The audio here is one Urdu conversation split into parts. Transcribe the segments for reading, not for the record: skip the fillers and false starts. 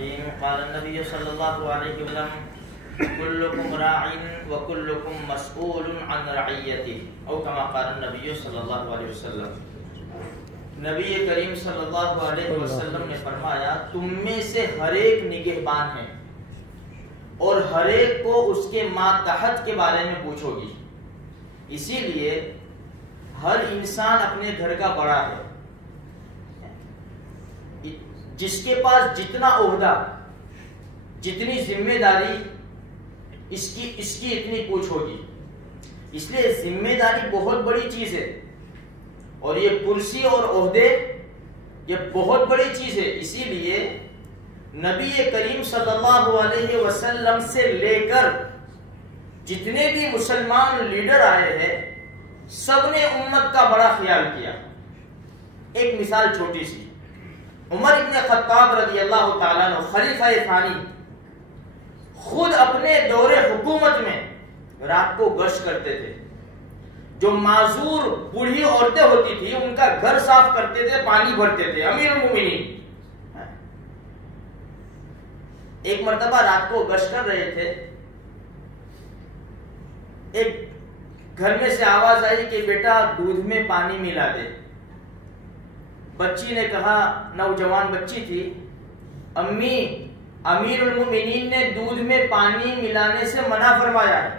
الرحیم قال النبی صلی اللہ علیہ وسلم کلکم راع وکلکم مسئول عن رعیتہ او کما قال النبی صلی اللہ علیہ وسلم. نبی کریم صلی اللہ علیہ وسلم نے فرمایا تم میں سے ہر ایک نگہبان ہے اور ہر ایک کو اس کے ماتحت کے بارے میں پوچھو گی. اسی لیے ہر انسان اپنے گھر کا بڑا ہے. جس کے پاس جتنا عہدہ جتنی ذمہ داری اس کی اتنی پوچھ ہوگی. اس لیے ذمہ داری بہت بڑی چیز ہے اور یہ کرسی اور عہدے یہ بہت بڑی چیز ہے. اسی لیے نبی کریم صلی اللہ علیہ وسلم سے لے کر جتنے بھی مسلمان لیڈر آئے ہیں سب نے امت کا بڑا خیال کیا. ایک مثال چھوٹی سی، عمر ابن خطاب رضی اللہ تعالیٰ عنہ خلیفہ ثانی خود اپنے دور حکومت میں رات کو گشت کرتے تھے. جو معذور بوڑھی عورتیں ہوتی تھی ان کا گھر صاف کرتے تھے، پانی بھرتے تھے. امیر المومنین ایک مرتبہ رات کو گشت کر رہے تھے. ایک گھر میں سے آواز آئی کہ بیٹا دودھ میں پانی ملا دے. بچی نے کہا، نوجوان بچی تھی، امی امیر المومنین نے دودھ میں پانی ملانے سے منع فرمایا ہے.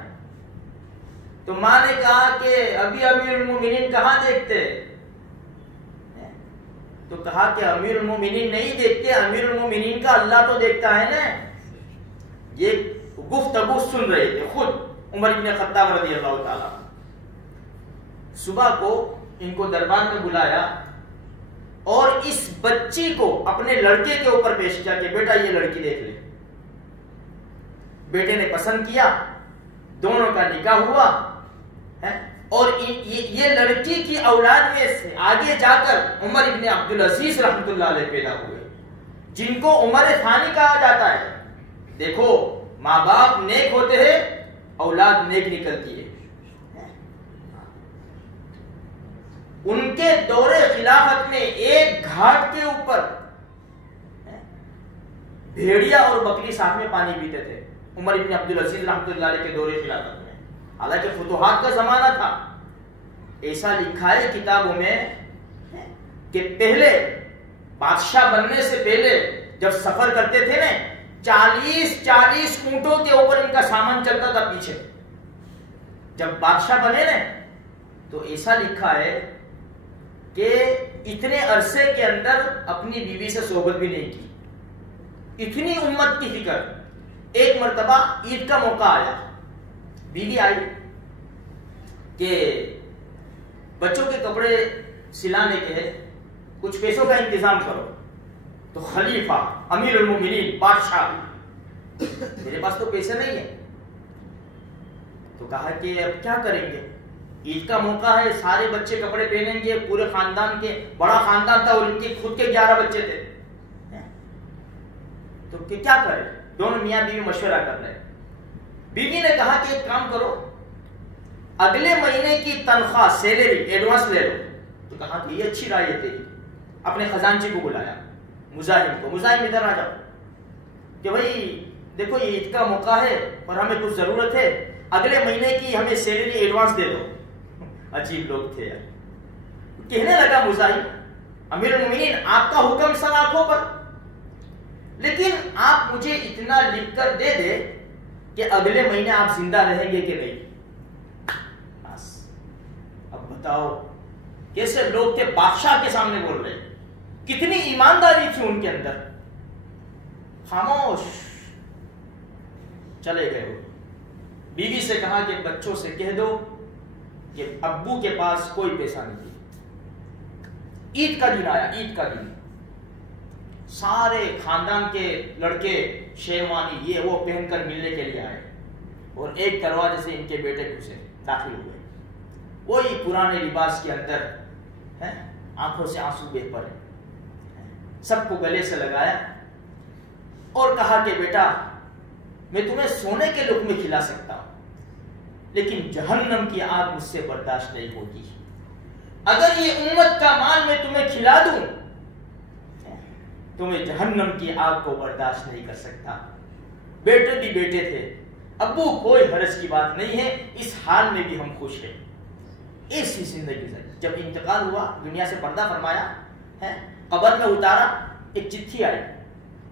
تو ماں نے کہا کہ ابھی امیر المومنین کہاں دیکھتے؟ تو کہا کہ امیر المومنین نہیں دیکھتے، امیر المومنین کا اللہ تو دیکھتا ہے نا. یہ گفتگو سن رہے تھے خود عمر بن خطاب رضی اللہ تعالیٰ. صبح کو ان کو دربار میں بلایا اور اس بچی کو اپنے لڑکے کے اوپر پیش کیا کہ بیٹا یہ لڑکی دیکھ لے. بیٹے نے پسند کیا، دونوں کا نکاح ہوا اور یہ لڑکی کی اولاد میں سے آگے جا کر عمر ابن عبدالعزیز رحمۃ اللہ علیہ پیدا ہوئے جن کو عمر ثانی کہا جاتا ہے. دیکھو ماں باپ نیک ہوتے ہیں، اولاد نیک نکلتی ہے. ان کے دور خلافت میں ایک گھاٹ کے اوپر بھیڑیا اور بکری ساتھ میں پانی پیتے تھے عمر ابن عبدالعزیز رحمۃ اللہ علیہ کے دور خلافت میں. حالانکہ فتوحات کا زمانہ تھا. ایسا لکھا ہے کتابوں میں کہ پہلے بادشاہ بننے سے پہلے جب سفر کرتے تھے نا 40 اونٹوں کے اوپر ان کا سامان چلتا تھا پیچھے. جب بادشاہ بنے نا تو ایسا لکھا ہے کہ اتنے عرصے کے اندر اپنی بیوی سے صحبت بھی نہیں کی. اتنی امت کی فکر. ایک مرتبہ عید کا موقع آیا، بیوی آئی کہ بچوں کے کپڑے سلانے کے کچھ پیسوں کا انتظام کرو. تو خلیفہ امیر المومنین بادشاہ، میرے پاس تو پیسے نہیں ہیں. تو کہا کہ اب کیا کریں گے، عید کا موقع ہے، سارے بچے کپڑے پہنیں گے، پورے خاندان کے، بڑا خاندان تھا اور ان کے خود کے 11 بچے تھے. تو کیا کریں؟ دونوں میاں بیوی مشورہ کر رہے. بیوی نے کہا کہ ایک کام کرو، اگلے مہینے کی تنخواہ سیلری ایڈوانس لے لو. تو کہا کہ یہ اچھی رائے ہے تیری. اپنے خزانچی کو بلایا، مزاحم کو، مزاحم ادھر آ جاؤ کہ بھائی دیکھو یہ عید کا موقع ہے اور ہمیں کچھ ضرورت ہے، اگلے مہینے کی ہمیں سیلری ایڈوانس دے دو. عجیب لوگ تھے یار. کہنے لگا مزاحم، امیر المومنین آپ کا حکم سر آنکھوں پر، لیکن آپ مجھے اتنا لکھ کر دے دے کہ اگلے مہینے آپ زندہ رہیں گے کہ نہیں. بس اب بتاؤ کیسے لوگ تھے، بادشاہ کے سامنے بول رہے، کتنی ایمانداری تھی ان کے اندر. خاموش چلے گئے. وہ بیوی سے کہا کہ بچوں سے کہہ دو کہ ابو کے پاس کوئی پیسہ نہیں. عید کا دن آیا، عید کا دن، سارے خاندان کے لڑکے شیروانی یہ وہ پہن کر ملنے کے لیے آئے اور ایک دروازے سے ان کے بیٹے گھسے، داخل ہوئے. وہی پرانے لباس کے اندر آنکھوں سے آنسو بہ پڑے. سب کو گلے سے لگایا اور کہا کہ بیٹا میں تمہیں سونے کے لقمے کھلا سکتا ہوں لیکن جہنم کی آگ مجھ سے برداشت نہیں ہوگی. اگر یہ امت کا مال میں تمہیں کھلا دوں تو میں جہنم کی آگ کو برداشت نہیں کر سکتا. بیٹے بھی بیٹے تھے، ابو کوئی حرج کی بات نہیں ہے، اس حال میں بھی ہم خوش ہیں. ایسی زندگی سے جب انتقال ہوا، دنیا سے پردہ فرمایا ہے، قبر میں اتارا، ایک چٹھی آئی،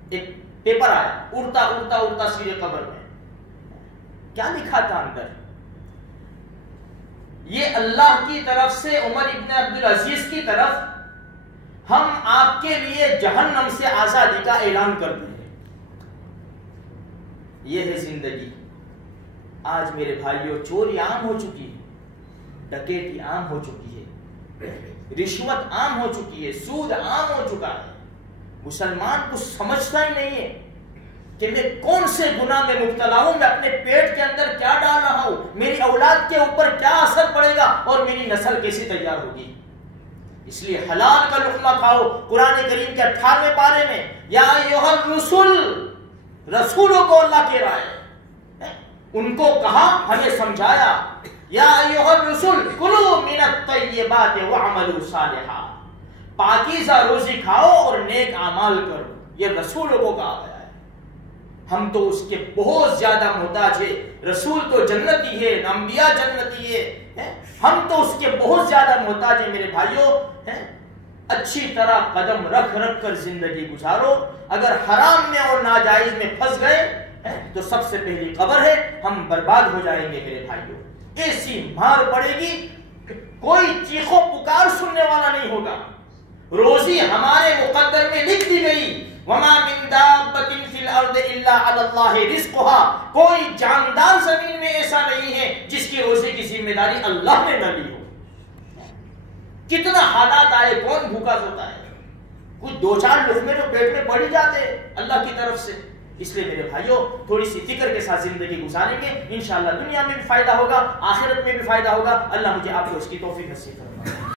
ایک پیپر آیا، اڑتا اڑتا اڑتا سیدھے قبر میں. کیا لکھا تھا اندر؟ یہ اللہ کی طرف سے عمر ابن عبدالعزیز کی طرف ہم آپ کے لیے جہنم سے آزادی کا اعلان کرتے ہیں. یہ ہے زندگی. آج میرے بھائیوں چوری عام ہو چکی ہے، ڈکیتی عام ہو چکی ہے، رشوت عام ہو چکی ہے، سود عام ہو چکا ہے. مسلمان کو سمجھتا ہی نہیں ہے کہ میں کون سے گناہ میں مبتلا ہوں، میں اپنے پیٹ کے اندر کیا ڈال رہا ہوں، میری اولاد کے اوپر کیا اثر پڑے گا اور میری نسل کیسے تیار ہوگی. اس لیے حلال کا لقمہ کھاؤ. قرآن کریم کے 18ویں پارے میں یا ایھا الرسل، رسولوں کو اللہ کہہ رہا ہے، ان کو کہا، ہمیں سمجھایا، یا ایھا الرسل کلوا من الطیبات واعملوا صالحا، پاکیزہ روزی کھاؤ اور نیک اعمال کرو. یہ رسولوں کو کہا گیا ہے. ہم تو اس کے بہت زیادہ محتاج ہے. رسول تو جنتی ہے، انبیاء جنتی ہے، ہم تو اس کے بہت زیادہ محتاج ہیں. میرے بھائیوں اچھی طرح قدم رکھ رکھ کر زندگی گزارو. اگر حرام میں اور ناجائز میں پھنس گئے تو سب سے پہلی قبر ہے، ہم برباد ہو جائیں گے. میرے بھائیوں ایسی مار پڑے گی کوئی چیخو پکار سننے والا نہیں ہوگا. روزی ہمارے مقدر میں لکھ دی گئی، وما من دابۃ فی الارض الا علی اللہ رزقها. کوئی جاندار زمین میں ایسا نہیں ہے جس کی روزی کی ذمہ داری اللہ نے نہ لی ہو. کتنا حالات آئے، کون بھوکا سوتا ہے، کچھ دو چار لقمے تو پیٹ میں پڑ ہی جاتے اللہ کی طرف سے. اس لیے میرے بھائیوں تھوڑی سی فکر کے ساتھ زندگی گزاریں گے، انشاءاللہ دنیا میں بھی فائدہ ہوگا، آخرت میں بھی فائدہ ہوگا. اللہ مجھے آپ کو اس کی توفیق نصیب فرمائے.